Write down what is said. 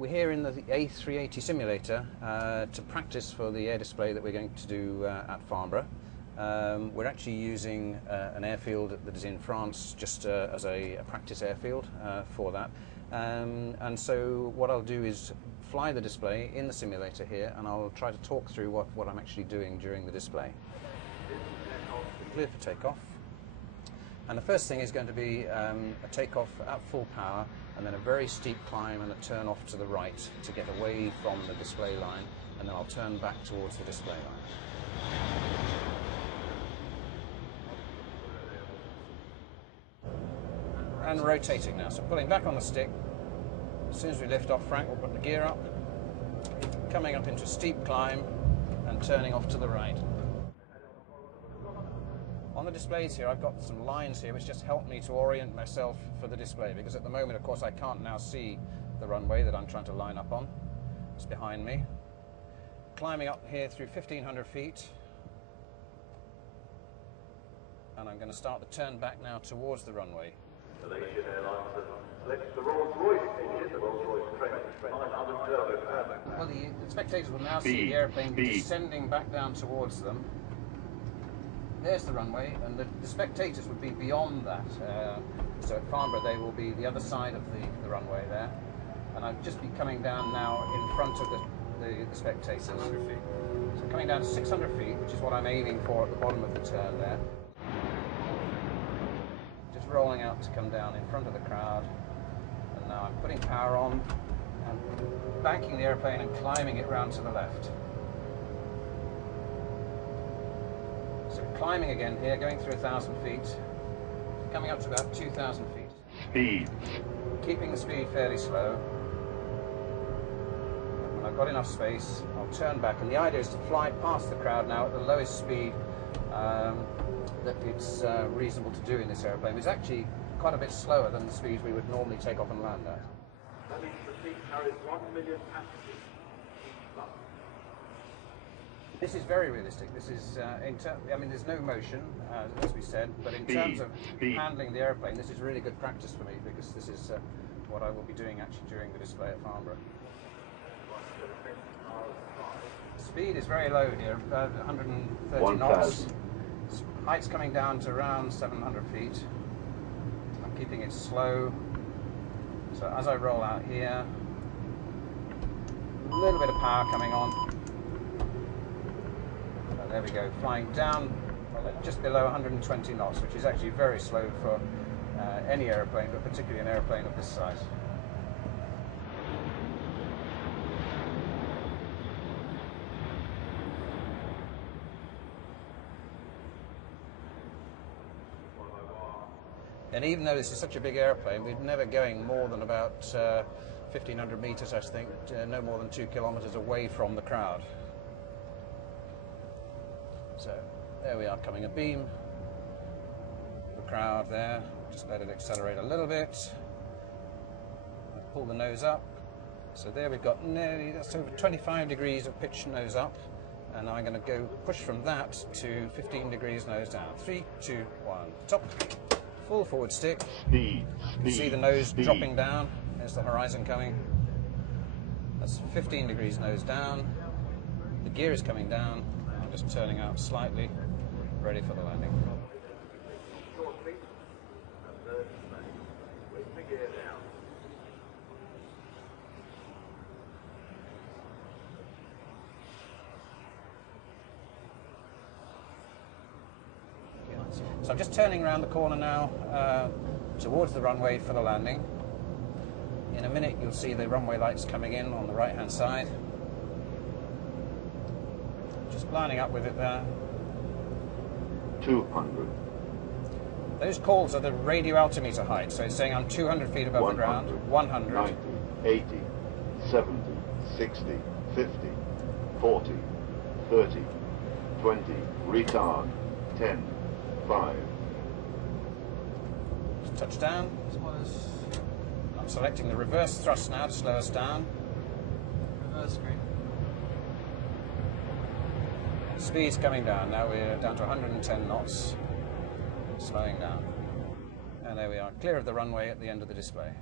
We're here in the A380 simulator to practice for the air display that we're going to do at Farnborough. We're actually using an airfield that is in France just as a practice airfield for that. And so what I'll do is fly the display in the simulator here, and I'll try to talk through what I'm actually doing during the display. Clear for takeoff. And the first thing is going to be a takeoff at full power, and then a very steep climb and a turn off to the right to get away from the display line, and then I'll turn back towards the display line. And rotating now, so pulling back on the stick. As soon as we lift off, Frank will put the gear up, coming up into a steep climb and turning off to the right. On the displays here, I've got some lines here which just help me to orient myself for the display, because at the moment, of course, I can't now see the runway that I'm trying to line up on. It's behind me. Climbing up here through 1,500 feet. And I'm going to start the turn back now towards the runway. Malaysian Airlines selects the Rolls-Royce engine, the Rolls-Royce Trent 900 turbo. Well, the spectators will now see the airplane descending back down towards them. There's the runway, and the spectators would be beyond that. So at Farnborough, they will be the other side of the runway there. And I'll just be coming down now in front of the spectators. 600 feet. So coming down to 600 feet, which is what I'm aiming for at the bottom of the turn there. Just rolling out to come down in front of the crowd. And now I'm putting power on and banking the airplane and climbing it round to the left. So climbing again here, going through 1,000 feet, coming up to about 2,000 feet. Speed. Keeping the speed fairly slow. And when I've got enough space, I'll turn back. And the idea is to fly past the crowd now at the lowest speed that it's reasonable to do in this airplane. It's actually quite a bit slower than the speeds we would normally take off and land at. That means the fleet carries 1 million passengers. This is very realistic. This is, I mean, there's no motion, as we said, but in terms of handling the airplane, this is really good practice for me, because this is what I will be doing actually during the display at Farnborough. Speed is very low here, 130 knots. Height's coming down to around 700 feet. I'm keeping it slow. So as I roll out here, a little bit of power coming on. There we go, flying down just below 120 knots, which is actually very slow for any airplane, but particularly an airplane of this size. And even though this is such a big airplane, we're never going more than about 1,500 meters, I think, no more than 2 kilometers away from the crowd. So there we are, coming abeam. The crowd there, just let it accelerate a little bit. Pull the nose up. So there we've got nearly, that's over 25 degrees of pitch nose up. And I'm going to go push from that to 15 degrees nose down. 3, 2, 1, top. Full forward stick. Speed. See the nose dropping down. There's the horizon coming. That's 15 degrees nose down. The gear is coming down. Just turning out slightly, ready for the landing. So I'm just turning around the corner now towards the runway for the landing. In a minute you'll see the runway lights coming in on the right hand side. Just lining up with it there. 200. Those calls are the radio altimeter height, so it's saying I'm 200 feet above the ground. 100. 90, 80, 70, 60, 50, 40, 30, 20, retard, 10, 5. Just touch down. I'm selecting the reverse thrust now to slow us down. Reverse screen. Speed's coming down. Now we're down to 110 knots, slowing down. And there we are, clear of the runway at the end of the display.